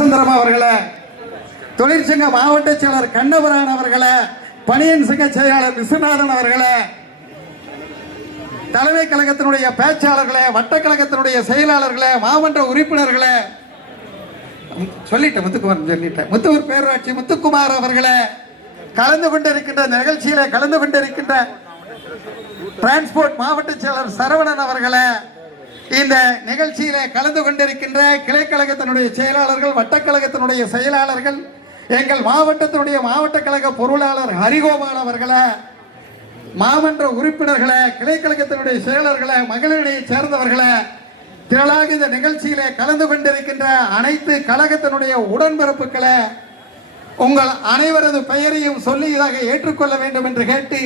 சுந்தரம் அவர்களே, தொழிற்சங்க மாவட்ட செயலர் கண்ணபுரான் அவர்களே, பணியன் சங்க செயலாளர் விஸ்வநாதன் அவர்களே, தலைமை கழகத்தினுடைய பேச்சாளர்களே, வட்டக்கழகத்தினுடைய செயலாளர்களே, மாவட்ட உறுப்பினர்களே, முத்துவர் பேரூராட்சி முத்துக்குமார் அவர்களே, கலந்து கொண்டிருக்கின்ற நிகழ்ச்சியில கலந்து கொண்டிருக்கின்ற டிரான்ஸ்போர்ட் மாவட்ட செயலர் சரவணன் அவர்களே, இந்த நிகழ்ச்சியில கலந்து கொண்டிருக்கின்ற கிளைக்கழகத்தினுடைய செயலாளர்கள், வட்டக்கழகத்தினுடைய செயலாளர்கள், எங்கள் மாவட்டத்தினுடைய மாவட்ட கழக பொருளாளர் ஹரிகோபால் அவர்களே, மாமன்ற உறுப்பினர்களே, கிளைக்கழகத்தினுடைய செயலர்களே, மகளிரையை சேர்ந்தவர்களே, திரளாக இந்த நிகழ்ச்சியில கலந்து கொண்டிருக்கின்ற அனைத்து கழகத்தினுடைய உடன்பிறப்புகளே, உங்கள் அனைவரது பெயரையும் சொல்லியதாக ஏற்றுக்கொள்ள வேண்டும் என்று கேட்டு,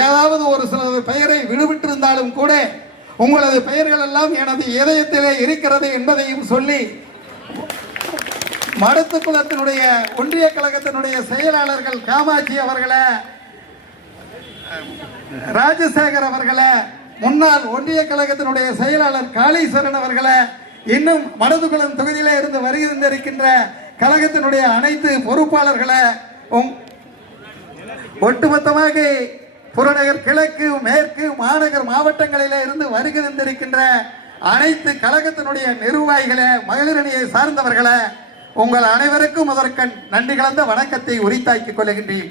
ஏதாவது ஒரு சிலது பெயரை விடுவிட்டிருந்தாலும் கூட உங்களது பெயர்கள் எல்லாம் எனது இதயத்திலே இருக்கிறது என்பதையும் சொல்லி, மடத்துக்குளத்தினுடைய ஒன்றிய கழகத்தினுடைய செயலாளர்கள் காமாட்சி அவர்களே, ராஜசேகர் அவர்களே, முன்னாள் ஒன்றிய கழகத்தினுடைய செயலாளர் காளீஸ்வரன் அவர்களே, இன்னும் மடத்துக்குளம் தொகுதியிலே இருந்து வருகின்றிருக்கின்ற கழகத்தினுடைய அனைத்து பொறுப்பாளர்களே, ஒட்டுமொத்தமாக புறநகர் கிழக்கு, மேற்கு, மாநகர் மாவட்டங்களிலே இருந்து வருகின்றிருக்கின்ற அனைத்து கழகத்தினுடைய நிர்வாகிகளே, மகளிரணியை சார்ந்தவர்களே, உங்கள் அனைவருக்கும் முதற்கண் நன்றி கலந்த வணக்கத்தை உரித்தாக்கிக் கொள்கின்றேன்.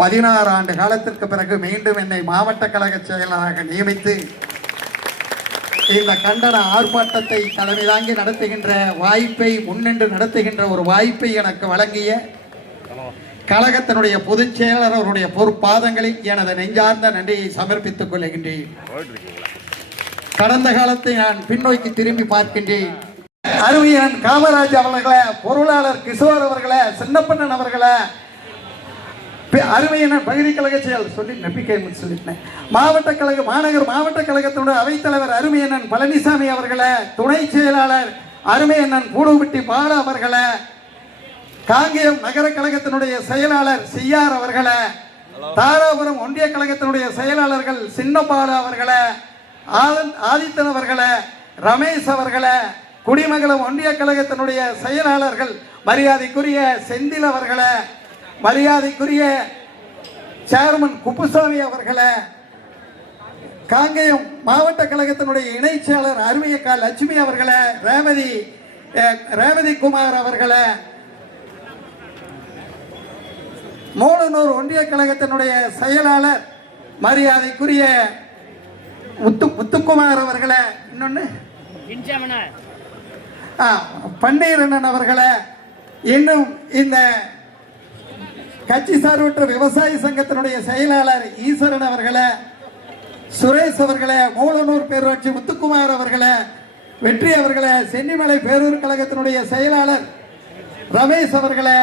16 ஆண்டு காலத்திற்கு பிறகு மீண்டும் என்னை மாவட்ட கழக செயலராக நியமித்து இந்த கண்டன ஆர்ப்பாட்டத்தை தலைமை தாங்கி நடத்துகின்ற வாய்ப்பை, முன்னின்று நடத்துகின்ற ஒரு வாய்ப்பை எனக்கு வழங்கிய கழகத்தினுடைய பொதுச் செயலர் அவருடைய பொறுப்பாதங்களில் எனது நெஞ்சார்ந்த நன்றியை சமர்ப்பித்துக் கொள்கின்றேன். கடந்த காலத்தை நான் பின்னோக்கி திரும்பி பார்க்கின்றேன். அருமையன் காமராஜ் அவர்களே, பொருளாளர் கிஷோர் அவர்களே, சின்னப்பண்ணன் அவர்களே, அருமையான பகுதி கழக செயல் சொல்லி நம்பிக்கை சொல்லிட்டேன். மாவட்ட கழக மாநகர் மாவட்ட கழகத்தினுடைய அவைத்தலைவர் அருமையண்ணன் பழனிசாமி அவர்களே, துணை செயலாளர் அருமையண்ணன் பூடுபட்டி பாலா அவர்களே, காங்கேயம் நகர கழகத்தினுடைய செயலாளர் சிஆர் அவர்களே, தாராபுரம் ஒன்றிய கழகத்தினுடைய செயலாளர்கள் சின்னபாலு அவர்களே, ஆதித்தன் அவர்களே, ரமேஷ் அவர்களே, குடிமங்கலம் ஒன்றிய கழகத்தினுடைய செயலாளர்கள் மரியாதைக்குரிய செந்தில் அவர்களே, மரியாதைக்குரிய சேர்மன் குப்புசாமி அவர்களே, காங்கேயம் மாவட்ட கழகத்தினுடைய இணை செயலர் அருமையக்கா லட்சுமி அவர்களே, ரேவதி குமார் அவர்களே, மூலனூர் ஒன்றிய கழகத்தினுடைய செயலாளர் மரியாதைக்குரிய முத்துக்குமார் அவர்களே, இன்னொன்னு பன்னீரண்ணன் அவர்களே, இன்னும் இந்த கட்சி சார்பற்ற விவசாய சங்கத்தினுடைய செயலாளர் ஈஸ்வரன் அவர்களே, சுரேஷ் அவர்களே, மூலனூர் பேரூராட்சி முத்துக்குமார் அவர்களே, வெற்றி அவர்களே, சென்னிமலை பேரூர் கழகத்தினுடைய செயலாளர் ரமேஷ் அவர்களே,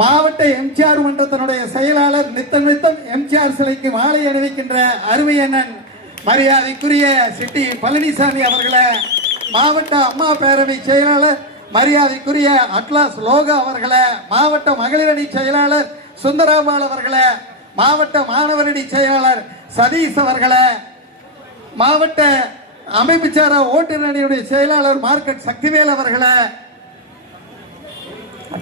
மாவட்ட எம்ஜிஆர் மன்றத்தினுடைய செயலாளர் நித்தம் எம்ஜிஆர் சிலைக்கு மாலை அணிவிக்கின்ற அருமையண்ணன் மரியாதைக்குரிய சிட்டி பழனிசாமி அவர்களே, மாவட்ட அம்மா பேரவை செயலாளர் மரியாதைக்குரிய அட்லாஸ் லோகா அவர்களே, மாவட்ட மகளிரணி செயலாளர் சுந்தராபால் அவர்களே, மாவட்ட மாணவரணி செயலாளர் சதீஷ் அவர்களே, மாவட்ட அமைப்புச்சாரா ஓட்டுநரியுடைய செயலாளர் மார்க்கெட் சக்திவேல் அவர்களே,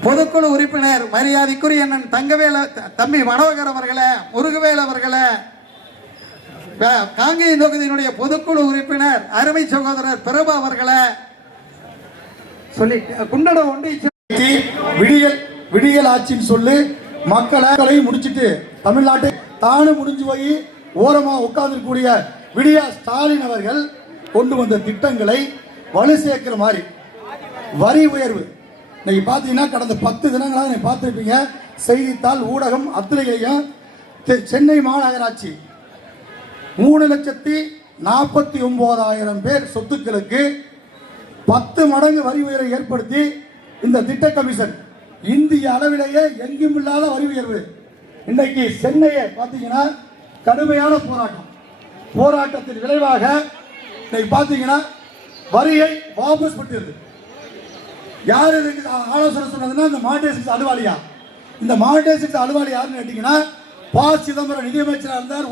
பொதுக்குழு உறுப்பினர் மரியாதைக்குரிய அண்ணன் தம்பி மனோகர் அவர்களே, முருகவேல் அவர்களே, காங்கேயம் தொகுதியினுடைய பொதுக்குழு உறுப்பினர் அருமை சகோதரர் பிரபு அவர்களே, குண்டட ஒன்றிய விடியல் ஆட்சின்னு சொல்லி மக்களை முடிச்சுட்டு தமிழ்நாட்டை தானே முடிஞ்சு போய் ஓரமா உட்கார்ந்துக்கூடிய விடியா ஸ்டாலின் அவர்கள் கொண்டு வந்த திட்டங்களை வலு சேர்க்கிற மாதிரி வரி உயர்வு இன்னைக்கு பார்த்தீங்கன்னா கடந்த 10 தினங்களாக நீங்க பார்த்துருப்பீங்க செய்தித்தாள் ஊடகம் அத்தனைகளையும். சென்னை மாநகராட்சி 3,49,000 பேர் சொத்துக்களுக்கு 10 மடங்கு வரி உயர்வை ஏற்படுத்தி இந்த திட்ட கமிஷன் இந்திய அளவிலேயே எங்கும் இல்லாத வரி உயர்வு. இன்றைக்கு சென்னையை பார்த்தீங்கன்னா கடுமையான போராட்டத்தின் விளைவாக இன்னைக்கு பார்த்தீங்கன்னா வரியை வாபஸ் பெற்றது. யார் இதுக்கு ஆலோசனை சொன்னதுன்னா இந்த மானிட்டேஷன் அலுவலியா. இந்த மானிட்டேஷன் அலுவலி யாருன்னு கேட்டீங்கன்னா ப. சிதம்பரம் நிதியமைச்சராக இருந்தார்.